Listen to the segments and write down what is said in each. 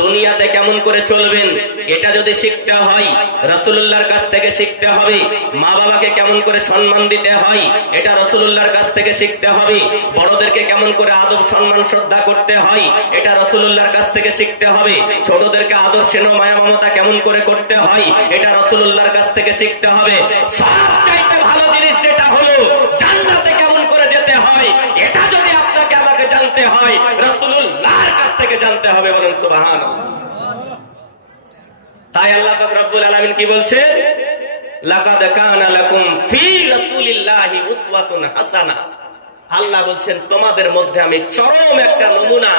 দুনিয়াতে কেমন করে চলবেন এটা যদি শিখতে হয় রাসূলুল্লাহর কাছ থেকে শিখতে হবে। মা বাবাকে কেমন করে সম্মান দিতে হয় এটা রাসূলুল্লাহর কাছ থেকে শিখতে হবে। বড়দেরকে কেমন করে আদব সম্মান শ্রদ্ধা করতে হয় এটা রাসূলুল্লাহর কাছ থেকে শিখতে হবে। ছোটদেরকে আদর স্নেহ মায়া মমতা কেমন করে করতে হয় এটা রাসূলুল্লাহর কাছ থেকে শিখতে হবে। সবচাইতে ভালো জিনিস যেটা হলো জান্নাতে কেমন করে যেতে হয় এটা যদি আপনাকে আমাকে জানতে হয় রাসূলুল্লাহর কাছ থেকে জানতে হবে। বলেন সুবহানাল্লাহ। তাই আল্লাহ পাক রব্বুল আলামিন কি বলছে, লাকাদ কানা লাকুম ফি রাসূলিল্লাহি উসওয়াতুন হাসানাহ। আল্লাহ বলছেন তোমাদের মধ্যে আমি চরম একটা নমুনা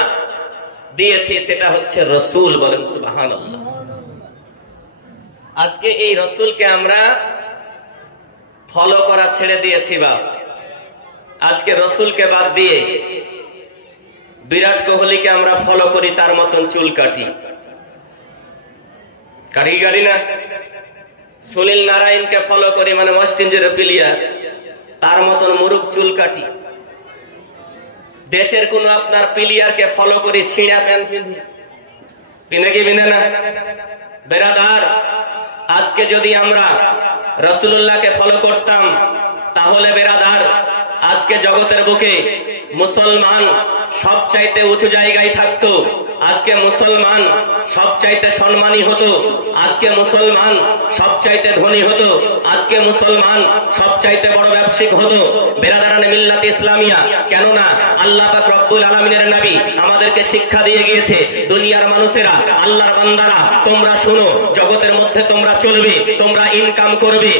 দিয়েছি, সেটা হচ্ছে রাসূল। বলেন সুবহানাল্লাহ। আজকে এই রাসূলকে আমরা ফলো করা ছেড়ে দিয়েছি বাপ। আজকে রাসূলকে বাদ দিয়ে বিরাট কোহলিকে আমরা ফলো করি, তার মতন চুল কাটি গাড়ি না। সুনীল নারায়ণকে ফলো করি, মানে ওয়েস্ট ইন্ডিজের প্লেয়ার, তার মতন মুরুখ চুল কাটি। দেশের কোন আপনার প্লেয়ারকে ফলো করি, ছিঁড়া প্যান্ট পিনে কি বিনে না। বেরাদার, আজকে যদি আমরা রাসূলুল্লাহকে ফলো করতাম তাহলে বেরাদার আজকে জগতের বুকে মুসলমান সবচাইতে উঁচু জায়গায় থাকতো। আজকে মুসলমান সবচাইতে সম্মানী হতো। আজকে মুসলমান সবচাইতে ধনী হতো। আজকে মুসলমান সবচাইতে বড় ব্যবসায়িক হতো। বেরাদারানে মিল্লাত ইসলামিয়া, কেননা আল্লাহ পাক রব্বুল আলামিনের নবী আমাদেরকে শিক্ষা দিয়ে গিয়েছে, দুনিয়ার মানুষেরা, আল্লাহর বান্দারা, তোমরা শুনো, জগতের মধ্যে তোমরা চলবে, তোমরা ইনকাম করবে,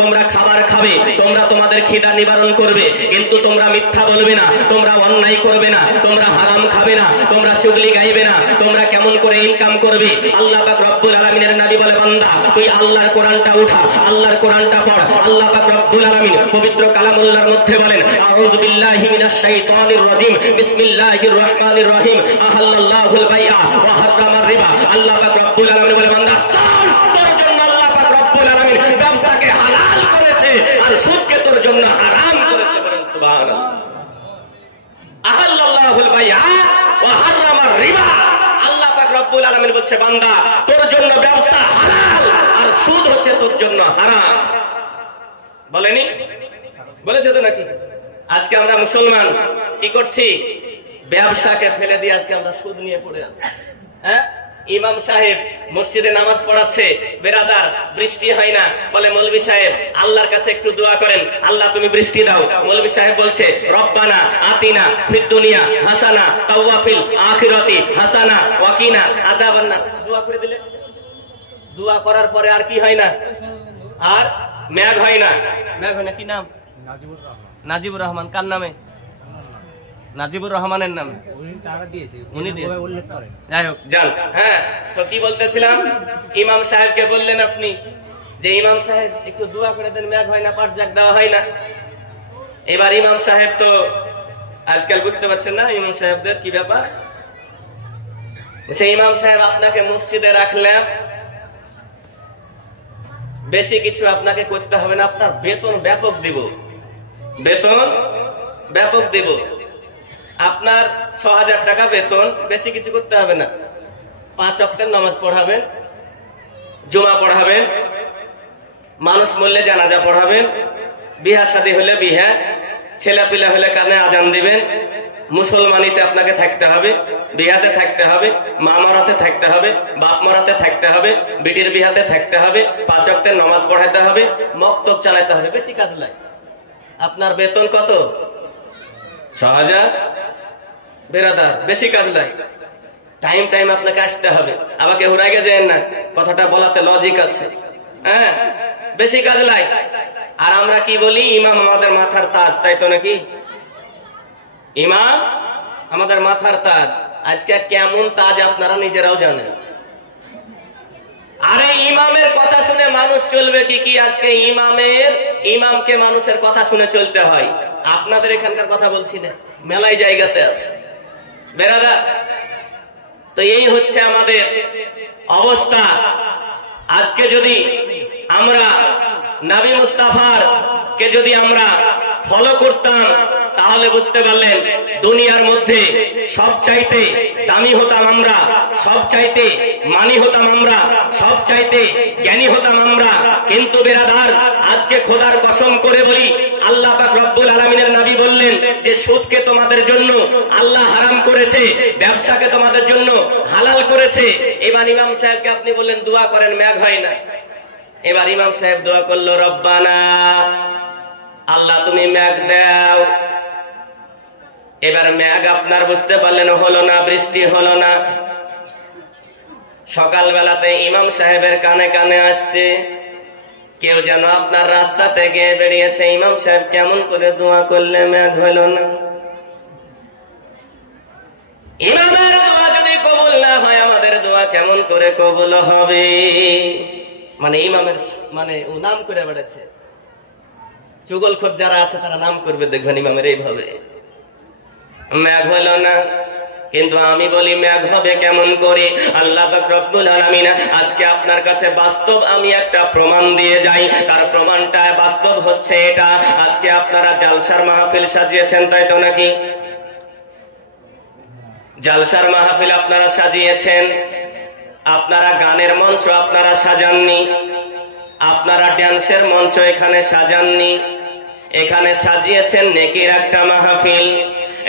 তোমরা খাবার খাবে, তোমরা তোমাদের খিদা নিবারণ করবে, কিন্তু তোমরা মিথ্যা বলবে না, তোমরা অন্যায় করবে না, তোমরা হারাম খাবে না, তোমরা চুগলি গাইবে না, তোমরা কেমন করে ইনকাম করবে। আল্লাহ পাক রব্বুল আলামিনের নবী বলে, বান্দা তুই আল্লাহর কোরআনটা উঠা, আল্লাহর কোরআনটা পড়। আল্লাহ পাক রব্বুল আলামিন পবিত্র কালামুল্লাহর মধ্যে বলেন, আউযু বিল্লাহি মিনাশ শাইতানির রাজিম, বিসমিল্লাহির রহমানির রহিম, আহাল্লাল্লাহুল বাইআ ওয়া হারামার রিবা। আল্লাহ পাক রব্বুল আলামিন বলে, বান্দা শোন, তোর জন্য আল্লাহ পাক রব্বুল আলামিন ব্যবসাকে হালাল করেছে আর সুদকে তোর জন্য হারাম করেছে। বলেন সুবহানাল্লাহ। আহাল্লাল্লাহুল বাইআ ওয়া হারামার রিবা। আল্লাহ পাক রব্বুল আলামিন বলছে, বান্দা তোর জন্য ব্যবসা হালাল আর সুদ হচ্ছে তোর জন্য হারাম। বলেনি? বলেছে তো নাকি? আজকে আমরা মুসলমান কি করছি? ব্যবসাকে ফেলে দিয়ে আজকে আমরা সুদ নিয়ে পড়ে আছি। হ্যাঁ, ইমাম সাহেব মসজিদে নামাজ পড়াচ্ছে, বেরাদার বৃষ্টি হয় না, বলে মৌলভী সাহেব আল্লাহর কাছে একটু দোয়া করেন, আল্লাহ তুমি বৃষ্টি দাও। মৌলভী সাহেব বলছে, রব্বানা আতিনা ফিদ দুনিয়া হাসানা ওয়া ফিল আখিরাতি হাসানা ওয়া কিনা আযাবান নার। দোয়া করে দিলে, দোয়া করার পরে আর কি হয় না? আর মেঘ হয় না। মেঘ হয় না। কি নাম? নাজিবুর রহমান। কার নামে? নাজিবুর রহমানের নামে। উনি যাই হোক যান। হ্যাঁ, তো কি বলতেছিলাম, ইমাম সাহেবকে বললেন আপনি যে ইমাম সাহেব একটু দোয়া করে দেন, মেঘ হয় না, পাটজাক দেওয়া হয় না। এবার ইমাম সাহেব তো আজকাল বুঝতে পারছেন না ইমাম সাহেবদের কি ব্যাপার। ইমাম সাহেব আপনাকে মসজিদে রাখলেন, বেশি কিছু আপনাকে করতে হবে না, আপনার বেতন ব্যাপক দিব, বেতন ব্যাপক দেব। আপনার ৬,০০০ টাকা বেতন, বেশি কিছু করতে হবে না। ৫ ওয়াক্তের নামাজ পড়াবেন, জুমা পড়াবেন, মানুষ মরলে জানাজা পড়াবেন, বিহা শাদী হলে বিহা, ছেলে পিলা হলে কানে আজান দিবেন। মুসলমানিতে আপনাকে থাকতে হবে, বিহাতে থাকতে হবে, মা মরাতে থাকতে হবে, বাপ মরাতে থাকতে হবে, বিটির বিহাতে থাকতে হবে, ৫ ওয়াক্তের নামাজ পড়াইতে হবে, মক্তব চালাইতে হবে। বেশি কাজ নাই। আপনার বেতন কত? ৬,০০০। বেরাদার বেশি কাজ নাই। টাইম টাইম আপনাকে আসতে হবে। আমাকে হুরাইগে যেন না, কথাটা বলাতে লজিক আছে। হ্যাঁ, বেশি কাজ নাই। আর আমরা কি বলি, ইমাম আমাদের মাথার তাজ, তাই তো নাকি? ইমাম আমাদের মাথার তাজ। আজকে কেমন তাজ আপনারা নিজেরাও জানেন। আরে ইমামের কথা শুনে মানুষ চলবে কি? আজকে ইমামকে মানুষের কথা শুনে চলতে হয়। আপনাদের এখানকার কথা বলছি না, মেলাই জায়গাতে আছে। বেরাদা, তো এই হচ্ছে আমাদের অবস্থা। আজকে যদি আমরা নবী মুস্তাফার কে যদি আমরা ফলো করতাম তাহলে বুঝতে পারলেন দুনিয়ার মধ্যে সবচাইতে দামি হতাম আমরা, সবচাইতে মানি হতাম আমরা, সবচাইতে জ্ঞানী হতাম আমরা। কিন্তু বিরাদার, আজকে খোদার কসম করে বলি, আল্লাহ পাক রব্বুল আলামিনের নবী বললেন যে সুদকে তোমাদের জন্য আল্লাহ হারাম করেছে, ব্যবসাকে তোমাদের জন্য হালাল করেছে। এবার ইমাম সাহেবকে আপনি বললেন দোয়া করেন, মেঘ হয় না। এবার ইমাম সাহেব দোয়া করলো, রব্বানা, আল্লাহ তুমি মেঘ দাও। এবার মেঘ আপনার বুঝতে পারলেন হলো না, বৃষ্টি হলো না। সকালবেলাতে ইমাম সাহেবের কানে কানে আসছে, কেউ যেন আপনার রাস্তা থেকে বেরিয়েছে, ইমাম সাহেব কেমন করে দোয়া করলে মেঘ হইল না। ইমামের দোয়া যদি কবুল না হয়, আমাদের দোয়া কেমন করে কবুল হবে? মানে ইমামের মানে ও নাম করে বেড়েছে, চুগলখোর যারা আছে তারা নাম করবে, দেখবেন ইমামের এইভাবে মেঘ হইল না। কিন্তু আমি বলি মেঘ হবে কেমন করে? আল্লাহ পাক রব্বুল আলামিন আজকে আপনার কাছে বাস্তব আমি একটা প্রমাণ দিয়ে যাই। তার প্রমাণটা বাস্তব হচ্ছে এটা। আজকে আপনারা জালসার মাহফিল সাজিয়েছেন, তাই তো নাকি? জালসার মাহফিল আপনারা সাজিয়েছেন, আপনারা গানের মঞ্চ আপনারা সাজাননি, আপনারা ড্যান্সের মঞ্চ এখানে সাজাননি, এখানে সাজিয়েছেন নেকির একটা মাহফিল।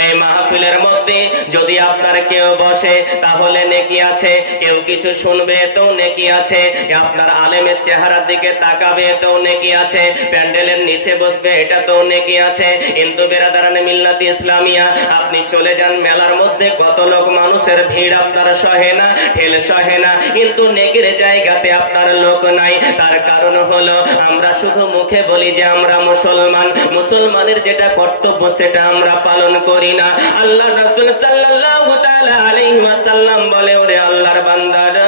এই মাহফিলের মধ্যে যদি আপনার কেউ বসে তাহলে নেকি আছে, কেউ কিছু শুনবে তো নেকি আছে, আপনার আলেমের চেহারার দিকে তাকাবে তো নেকি আছে, প্যান্ডেলের নিচে বসবে এটা তো নেকি আছে। কিন্তু বেরাদারানে মিল্লাতি ইসলামিয়া, আপনি চলে যান মেলার মধ্যে, কত লোক মানুষের ভিড় আপনার সহে না, ঠেলে সহে না, কিন্তু নেকির জায়গাতে আপনার লোক নাই। তার কারণ হলো আমরা শুধু মুখে বলি যে আমরা মুসলমান, মুসলমানের যেটা কর্তব্য সেটা আমরা পালন করি না। আল্লাহ রাসূল সাল্লাল্লাহু তাআলা আলাইহি ওয়াসাল্লাম বলে, ওরে আল্লাহর বান্দারা,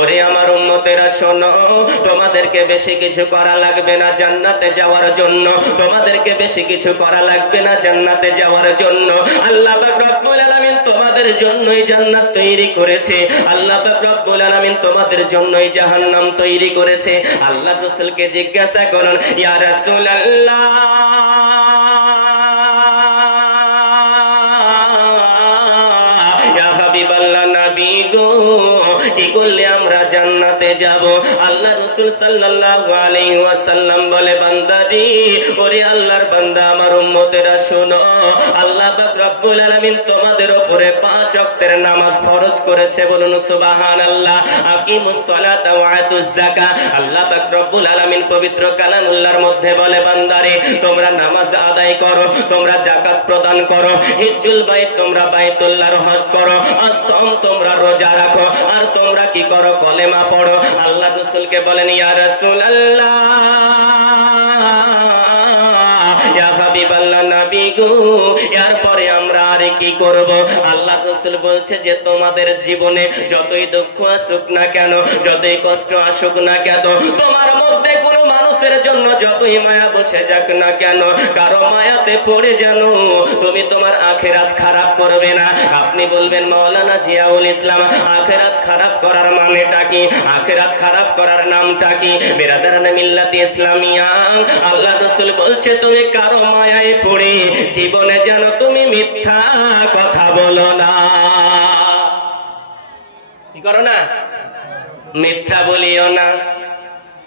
ওরে আমার উম্মতেরা, শোনো, তোমাদেরকে বেশি কিছু করা লাগবে না জান্নাতে যাওয়ার জন্য, তোমাদেরকে বেশি কিছু করা লাগবে না জান্নাতে যাওয়ার জন্য। আল্লাহ পাক রব্বুল আলামিন তোমাদের জন্যই জান্নাত তৈরি করেছে, আল্লাহ পাক রব্বুল আলামিন তোমাদের জন্যই জাহান্নাম তৈরি করেছে। আল্লাহ রাসূলকে জিজ্ঞাসা করুন, ইয়া রাসূলুল্লাহ, কি করলে আমরা জান্নাতে যাব? আল্লাহ রাসূল সাল্লাল্লাহু আলাইহি ওয়াসাল্লাম বলে, বান্দাদি, ওরে আল্লাহর বান্দা, আমার উম্মতেরা শোনো, আল্লাহ পাক রব্বুল আলামিন তোমাদের উপরে 5 ওয়াক্তের নামাজ ফরজ করেছে। বলুন সুবহানাল্লাহ। আকিমুস সালাতা ওয়া আতুজ যাকাত। আল্লাহ পাক রব্বুল আলামিন পবিত্র কালামুল্লাহর মধ্যে বলে, বান্দারে, তোমরা নামাজ আদায় করো, তোমরা যাকাত প্রদান করো, হিজ্জুল বাইত, তোমরা বাইতুল্লাহর হজ করো, আর সাম, তোমরা রোজা রাখো, আর তোমরা কি করো? কলেমা পড়ো। আল্লাহ রাসূলকে বলেন, ইয়া রাসূলুল্লাহ, ইয়া হাবিবাল্লাহ, নবী গো, এরপরে আমরা আর কি করব? আল্লাহ রাসূল বলছে যে তোমাদের জীবনে যতই দুঃখ আসুক না কেন, যতই কষ্ট আসুক না কেন, তোমার মধ্যে কোনো মানুষের জন্য যতই মায়া বসে যাক না কেন, কারো মায়াতে পড়ে যেন তুমি তোমার আখিরাত খারাপ করবে না। আপনি বলবেন, মাওলানা জিয়াউল ইসলাম, আখিরাত খারাপ করার মানেটা কি? আখিরাত খারাপ করার নামটা কি? বিরাদারানে মিল্লাতি ইসলামিয়া, আল্লাহ রাসূল বলছে, তুমি কারো মায়ায় পড়ে জীবনে যেন তুমি মিথ্যা কথা বলো না। কি করো না? মিথ্যা বলিও না।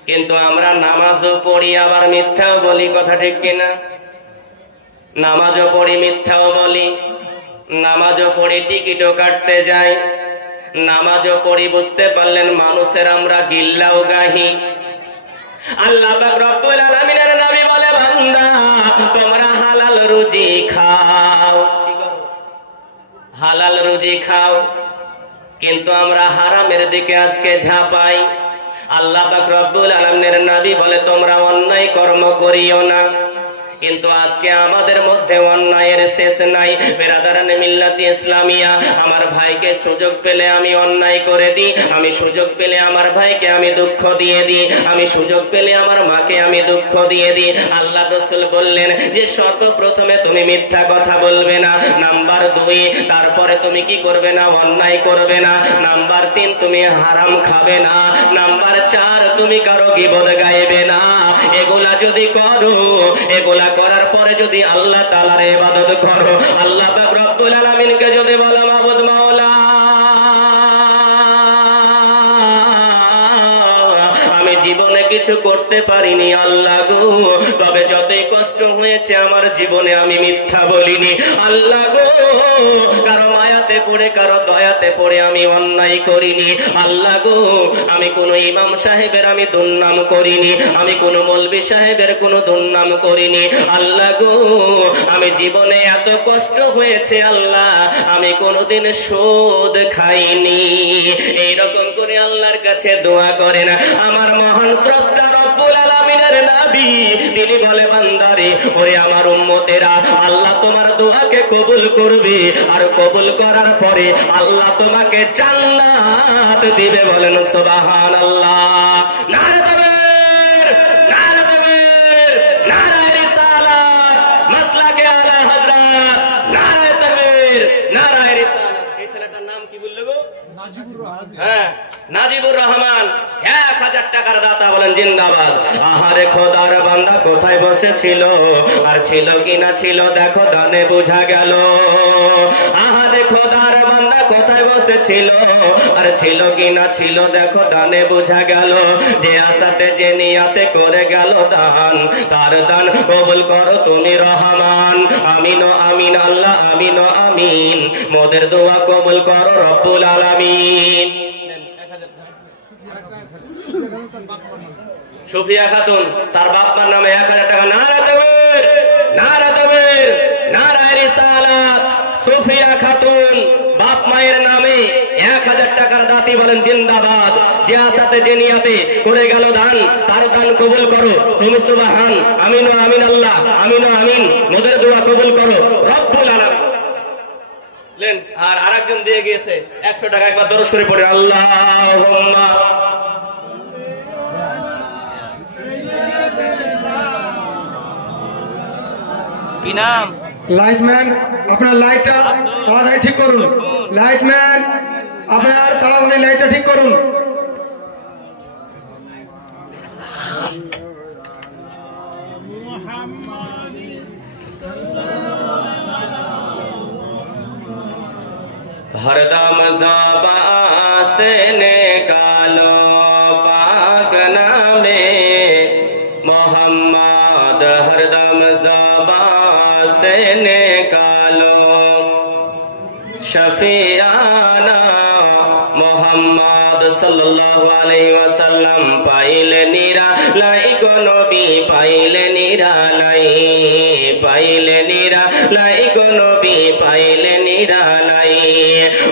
কিন্তু আমরা নামাজও পড়ি, আবার মিথ্যাও বলি, কথা ঠিক কিনা? নামাজও পড়ি, মিথ্যাও বলি, নামাজও পড়ি, টিকিটও কাটতে যাই, নামাজও পড়ি, বুঝতে পারলেন মানুষের আমরা গিল্লাও গাহি। আল্লাহ পাক রব্বুল আলামিনের নবী বলে, বান্দা, তোমরা হালাল রুজি খাও, হালাল রুজি খাও, কিন্তু আমরা হারামের দিকে আজকে ঝাঁপাই। আল্লাহ পাক রব্বুল আলামিনের নবী বলে, তোমরা অন্যায় কর্ম করিও না। কিন্তু আজকে আমাদের মধ্যে অন্যায়ের শেষ নাই। বেরাদারানে মিল্লাতি ইসলামিয়া, আমার ভাইকে সুযোগ পেলে আমি অন্যায় করে দিই, আমি সুযোগ পেলে আমার ভাইকে আমি দুঃখ দিয়ে দিই, আমি সুযোগ পেলে আমার মাকে আমি দুঃখ দিয়ে দিই। আল্লাহ রাসূল বললেন যে সর্বপ্রথমে তুমি মিথ্যা কথা বলবে না, নাম্বার 2, তারপরে তুমি কি করবে না? অন্যায় করবে না, নাম্বার 3 তুমি হারাম খাবে না, নাম্বার 4 তুমি কারো গীবত গাইবে না। এগুলা যদি করো, এগুলা করার পরে যদি আল্লাহ তাআলার ইবাদত করো, আল্লাহ পাক রব্বুল আলামিনকে যদি বলো মাবুদ মাওলা জীবনে কিছু করতে পারিনি আল্লাহ গো, তবে যতই কষ্ট হয়েছে আমার জীবনে আমি মিথ্যা বলিনি আল্লাহ গো, কারো মায়াতে পড়ে কারো দয়াতে পড়ে আমি অন্যায় করিনি আল্লাহ গো, আমি কোন ইমাম সাহেবের আমি দুর্নাম করিনি, আমি কোন মৌলভী সাহেবের কোন দুর্নাম করিনি আল্লাহ গো, আমি জীবনে এত কষ্ট হয়েছে আল্লাহ আমি কোনদিন সুদ খাইনি। এইরকম করে আল্লাহর কাছে দোয়া করেন আমার মহান স্রষ্টা রব্বুল আলামিনের নবী। তিনি বলে বান্দারে, ওরে আমার উম্মতেরা, আল্লাহ তোমার দোয়াকে কবুল করবে, আর কবুল করার পরে আল্লাহ তোমাকে জান্নাত দিবে। বলেন সুবহানাল্লাহ। নারে তাকবীর, নারে তাকবীর, নারে রিসালাত, মাসলাকে আলা হযরত, নারে তাকবীর, নারে রিসালাত। এই ছেলেটার নাম কি বললো গো? নাজিবুর রহমান। হ্যাঁ, নাজিবুর রহমান 1000 টাকার দাতা। বলেন জিন্দাবাদ। আহারে খোদার বান্দা কোথায় বসেছিল, আর ছিল কিনা ছিল দেখো দানে বোঝা গেল। আহারে খোদার বান্দা কোথায় বসেছিল, আর ছিল কিনা ছিল দেখো দানে বোঝা গেল। যে আশাতে যে নিয়াতে করে গেল দান, তার দান কবুল করো তুমি রহমান। আমিন ও আমিন আল্লাহ, আমিন ও আমিন। মোদের দোয়া কবুল করো রব্বুল আলামিন। সুফিয়া খাতুন, তার বাপ মার নামে 1000 টাকা। নারে তাকবীর, নারে তাকবীর, নারে রিসালাত। সুফিয়া খাতুন বাপ মায়ের নামে 1000 টাকার দাতি। বলেন জিন্দাবাদ। যে আশাতে যে নিয়াতে করে গেল দান, তার দান কবুল করো তুমি সুবহান। আমিন ও আমিন আল্লাহ, আমিন ও আমিন। মোদের দোয়া কবুল করো রব্বুল আলামিন। লেন। আর আরেকজন দিয়ে গিয়েছে 100 টাকা। একবার দরুদ শরীফ পড়ে আল্লাহুম্মা। কি নাম? লাইটম্যান, আপনার লাইটটা তাড়াতাড়ি ঠিক করুন। লাইটম্যান, আপনার তাড়াতাড়ি লাইটটা ঠিক করুন। हरदम ज़बां से निकालो पाक नामे मोहम्मद, हरदम ज़बां से निकालो शफियाना मोहम्मद सल्लल्लाहु अलैहि वसल्लम। पाइले निरा लाई गो नबी, पाइले निरा लाई, पाइले निरा लाई गो नबी, पाइले निरा लाई।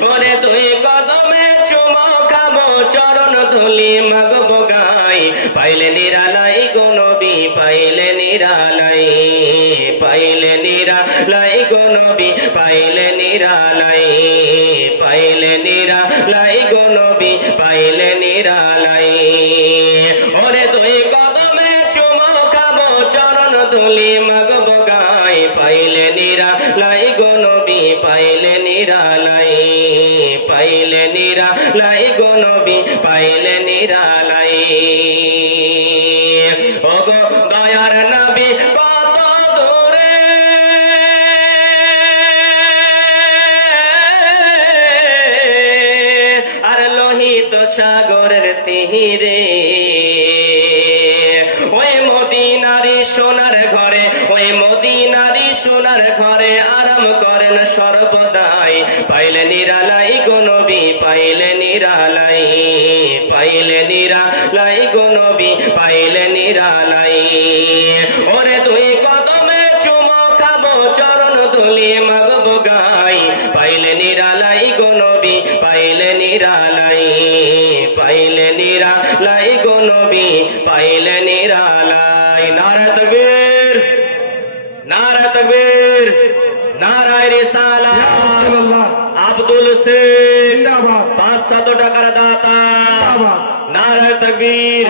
ओरे दुई कदमे चुमो खाबो चरण धुली मागबो गाई, पाइले निरा लाई गो नबी, पाइले निरा लाई, पाइले निरा लाई गो नबी, पाइले निरा लाई, पाइले निरा लाई गो नबी, पाइले निरा लाई। ओरे दुई कदमे चुमो खाबो चरण धुली मागबो गाई, पाइले निरा लाई गो नबी, पाइले निरा लाई, पाइले निरा लाई गो नबी, पाइले निरा लाई। ओगो दयार नबी कत दूरे, আর লোহিত সাগরের তীরে, ওই মদিনারি সোনার ঘরে, ওই মদিনারি সোনার ঘরে আরাম করেন সর্বদাই। পাইলে নিরালাই গো নবী, পাইলে নিরালাই, পাইলে নিরালাই গো নবী, পাইলে নিরালাই। ওরে দুই কদমে চুমো খাবো চরণ ধুলি মাগবো গাই, পাইলে নিরালাই গো নবী, পাইলে নিরালাই, পাইলে নিরালাই গো নবী, পাইলে নিরালাই। নারে তাকবীর, নারে তাকবীর, নারে রিসালাত। আব্দুল শেখ 500 টাকার দাতা। নারে তাকবীর,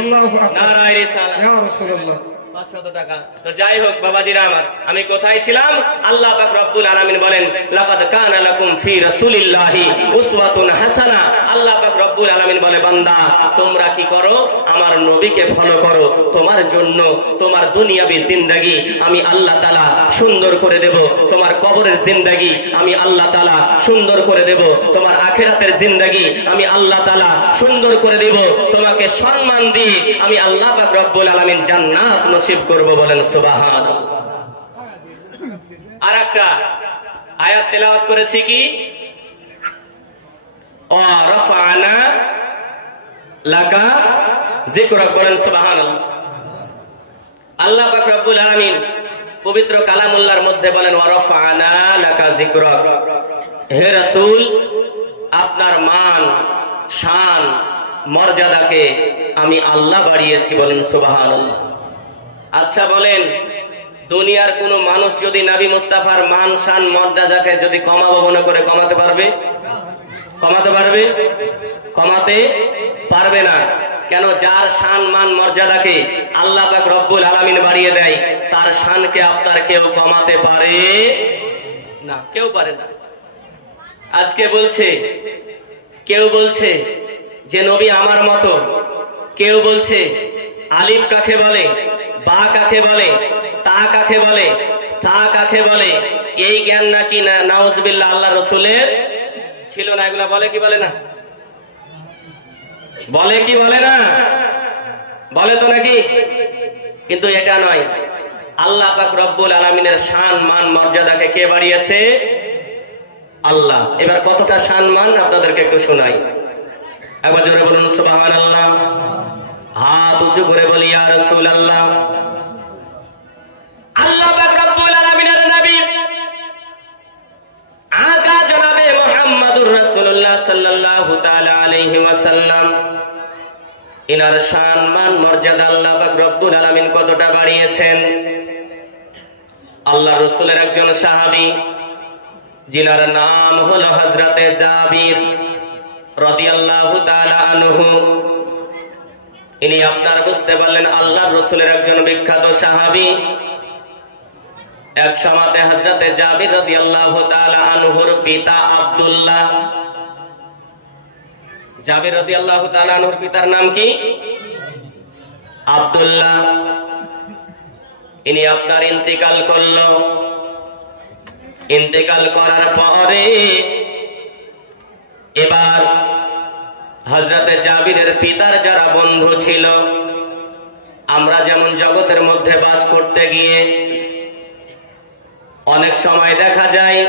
নারে রিসালাত। ইয়া রাসূলুল্লাহ 500 টাকা। তো যাই হোক বাবাজিরা আমার, আমি কোথায় ছিলাম? আল্লাহ পাক রব্বুল আলামিন বলেন লাকাদ কানা লাকুম ফি রাসূলিল্লাহি উসওয়াতুন হাসানাহ। আল্লাহ পাক রব্বুল আলামিন বলে, বান্দা তোমরা কি করো? আমার নবীকে ফলো করো। তোমার জন্য তোমার দুনিয়াবি জিন্দেগি আমি আল্লাহ তাআলা সুন্দর করে দেব, তোমার কবরের জিন্দেগি আমি আল্লাহ তাআলা সুন্দর করে দেব, তোমার আখিরাতের জিন্দেগি আমি আল্লাহ তাআলা সুন্দর করে দেব, তোমাকে সম্মান দিয়ে আমি আল্লাহ পাক রব্বুল আলামিন জান্নাত নসিব করব। বলেন সুবহানাল্লাহ। আর একটা আয়াত তেলাওয়াত করেছি কি, রাফা'না লাকা যিকরাক। বলেন সুবহানাল্লাহ। আল্লাহ পাক রব্বুল আলামিন পবিত্র কালামুল্লাহর মধ্যে বলেন, রাফা'না লাকা যিকরাক। হে রাসূল, আপনার মান, শান, মর্যাদাকে আমি আল্লাহ বাড়িয়েছি। বলেন সুবহানাল্লাহ। আচ্ছা বলেন, দুনিয়ার কোন মানুষ যদি নবী মুস্তাফার মান, শান, মর্যাদাকে যদি কমাবো মনে করে কমাতে পারবে? কমাতে পারবে? কমাতে পারবে না। কেন? যার শান, মান, মর্যাদাকে আল্লাহ পাক রব্বুল আলামিন বাড়িয়ে দেয়, তার শানকে আপনার কেউ কমাতে পারে না, কেউ পারে না। আজকে বলছে, কেউ বলছে যে নবী আমার মতো, কেউ বলছে আলিফ কাকে বলে, বা কাকে বলে, তা কাকে বলে, সা কাকে বলে, এই জ্ঞান নাকি নাউজুবিল্লাহ আল্লাহ রাসূলের ছিল না। এগুলা বলে কি বলে না? বলে কি বলে না? বলে তো নাকি? কিন্তু এটা নয়। আল্লাহ পাক রব্বুল আলামিনের শান, মান, মর্যাদাকে কে বাড়িয়েছে? আল্লাহ। এবার কতটা শান, মান আপনাদেরকে একটু শোনাই। একবার জোরে বলুন সুবহানাল্লাহ। হাত উঁচু করে বলি ইয়া রাসূলুল্লাহ। আল্লাহ পাক রব্বুল আলামিনের নবী আকা জনাবে মুহাম্মদুর রাসূলুল্লাহ সাল্লাল্লাহু তাআলা আলাইহি ওয়াসাল্লাম, ইনার শান, মান, মর্যাদা আল্লাহ পাক রব্বুল আলামিন কতটা বাড়িয়েছেন। আল্লাহ রাসূলের একজন সাহাবী, যিনার নাম হলো হযরতে জাবির রাদিয়াল্লাহু তাআলা আনহু, ইনি আপনারা বুঝতে পারলেন আল্লাহর রাসূলের একজন বিখ্যাত সাহাবী। এক সময়তে হযরতে জাবির রাদিয়াল্লাহু তাআলা আনহুর পিতা আব্দুল্লাহ, জাবির রাদিয়াল্লাহু তাআলা আনহুর পিতার নাম কি? আব্দুল্লাহ। ইনি আপনার ইন্তেকাল করলো। ইন্তেকাল করার পরে এবার হযরতে জাবিরের পিতার যারা বন্ধু ছিল, আমরা যেমন জগতের মধ্যে বাস করতে গিয়ে অনেক সময় দেখা যায়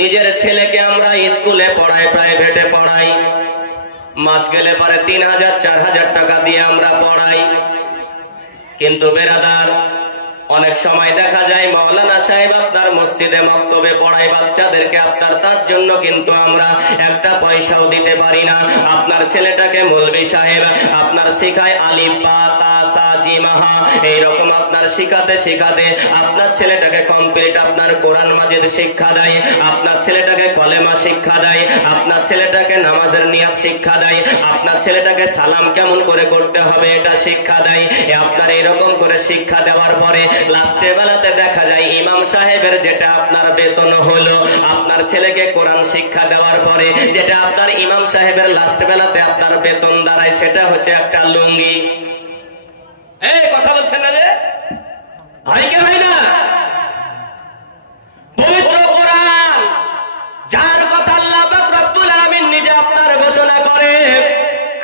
নিজের ছেলেকে আমরা স্কুলে পড়াই, প্রাইভেটে পড়াই, মাস গেলে পরে ৩,০০০, ৪,০০০ টাকা দিয়ে আমরা পড়াই। কিন্তু বেরাদার, অনেক সময় দেখা যায় মাওলানা সাহেব আপনার মসজিদে মক্তবে পড়ায় বাচ্চাদেরকে, আপনার তার জন্য কিন্তু আমরা একটা পয়সাও দিতে পারি না। আপনার ছেলেটাকে মৌলভী সাহেব আপনার শেখায় আলিফ, বা, তা, সা, জিম, হা, এইরকম আপনার শিখাতে শিখাতে আপনার ছেলেটাকে কমপ্লিট আপনার কোরআন মাজিদ শিক্ষা দেয়, আপনার ছেলেটাকে কলেমা শিক্ষা দেয়, আপনার ছেলেটাকে নামাজের নিয়াত শিক্ষা দেয়, আপনার ছেলেটাকে সালাম কেমন করে করতে হবে এটা শিক্ষা দেয়। আপনার এরকম করে শিক্ষা দেওয়ার পরে লাস্টে বেলাতে দেখা যায় ইমাম সাহেবের যেটা আপনার বেতন হলো, আপনার ছেলেকে কোরআন শিক্ষা দেওয়ার পরে যেটা আপনার ইমাম সাহেবের লাস্ট বেলাতে আপনার বেতন দাঁড়ায়, সেটা হচ্ছে একটা লুঙ্গি। এই কথা বলছেন না যে? হয় কি হয় না? পবিত্র কোরআন, যার কথা আল্লাহ পাক রব্বুল আলামিন নিজে আপনার ঘোষণা করে,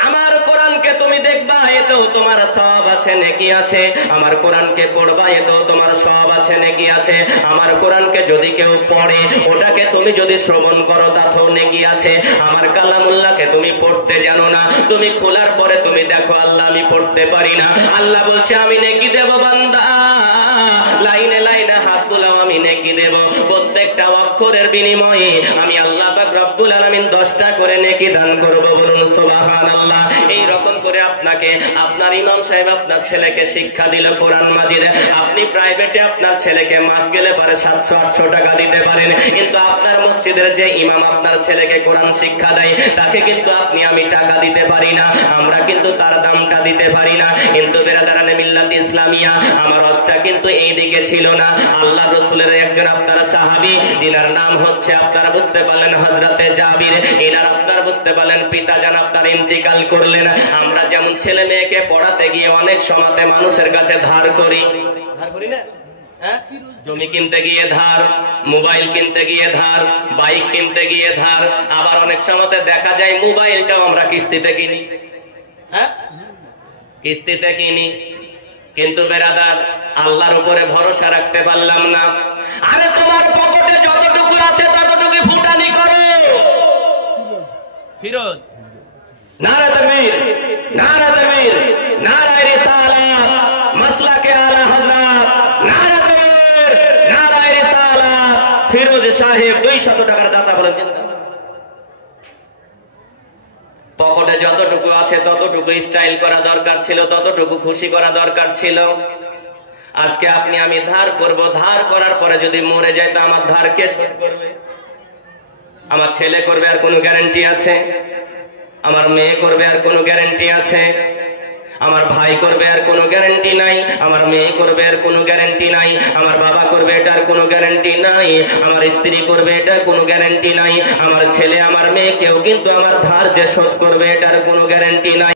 আমার কোরআনকে তুমি দেখবা, এতেও তোমার সওয়াব আছে, নেকি আছে। আমার কোরআনকে পড়বা, এতেও তোমার সওয়াব আছে, নেকি আছে। আমার কোরআনকে যদি কেউ পড়ে, ওটাকে তুমি যদি শ্রবণ করো, তাতেও নেকি আছে। আমার কালামুল্লাহকে তুমি পড়তে জানো না, তুমি খোলার পরে তুমি দেখো আল্লাহ আমি পড়তে পারি না, আল্লাহ বলছে আমি নেকি দেব বান্দা, লাইনে লাইনে হাত বুলাও, আমি নেকি দেব। প্রত্যেকটা অক্ষরের বিনিময়ে আমি আল্লাহ পাক রব্বুল আলামিন 10টা করে নেকি দান করব। বলুন সুবহানাল্লাহ। এই রকম করে আপনাকে আপনার ইমাম সাহেব আপনার ছেলেকে শিক্ষা দিল কোরআন মাজিদ, আপনি প্রাইভেটে আপনার ছেলেকে মাস গেলে পারে 700-800 টাকা দিতে পারেন, কিন্তু আপনার মসজিদের যে ইমাম আপনার ছেলেকে কোরআন শিক্ষা দেয় তাকে কিন্তু আপনি আমি টাকা দিতে পারি না, আমরা কিন্তু তার দামটা দিতে পারি না। কিন্তু বেরাদারানে মিল্লাত ইসলামিয়া, আমার অবস্থা কিন্তু এই দিকে ছিল না। আল্লাহ রাসূলের একজন আপনার সাহাবী, যিনার নাম হচ্ছে আপনারা বুঝতে পারলেন হযরতে জাবির, এনার আপনারা বুঝতে পারলেন পিতাজান আপনার ইন্তিকাল করলেন। আমরা যেমন ছেলে মেয়েকে পড়াতে গিয়ে অনেক সময়তে মানুষের কাছে ধার করি না? জমি কিনতে গিয়ে ধার, মোবাইল কিনতে গিয়ে ধার, বাইক কিনতে গিয়ে ধার, আবার অনেক সময়তে দেখা যায় মোবাইলটাও আমরা কিস্তিতে কিনি, কিস্তিতে কিনি। কিন্তু বেরাদার, আল্লাহর উপরে ভরসা রাখতে পারলাম না। আরে তোমার পকেটে যতটুকু আছে ততটুকু ফুটানি করো। ফিরোজ, নারা তাকবীর, নারা তাকবীর, নারা রিসালাত, মাসলাকে আলা হযরত, নারা তাকবীর, নারা রিসালাত। ফিরোজ সাহেব 200 টাকার দাতা বলেন। পকেটে যতটুকু আছে ততটুকু স্টাইল করা দরকার ছিল, ততটুকু খুশি করা দরকার ছিল। আজকে আপনি আমি ধার করব, ধার করার পরে যদি মরে যায় তো আমার ধার কে শোধ করবে? আমার ছেলে করবে আর কোনো গ্যারান্টি আছে? আমার মেয়ে করবে আর কোনো গ্যারান্টি আছে? আমার ভাই করবে আর কোনো গ্যারান্টি নাই, আমার মেয়ে করবে আর কোনো গ্যারান্টি নাই, আমার বাবা করবে এটার কোনো গ্যারান্টি নাই, আমার স্ত্রী করবে এটার কোনো গ্যারান্টি নাই, আমার ছেলে আমার মেয়ে কেউ কিন্তু আমার ধার যে শোধ করবে এটার কোনো গ্যারান্টি নাই।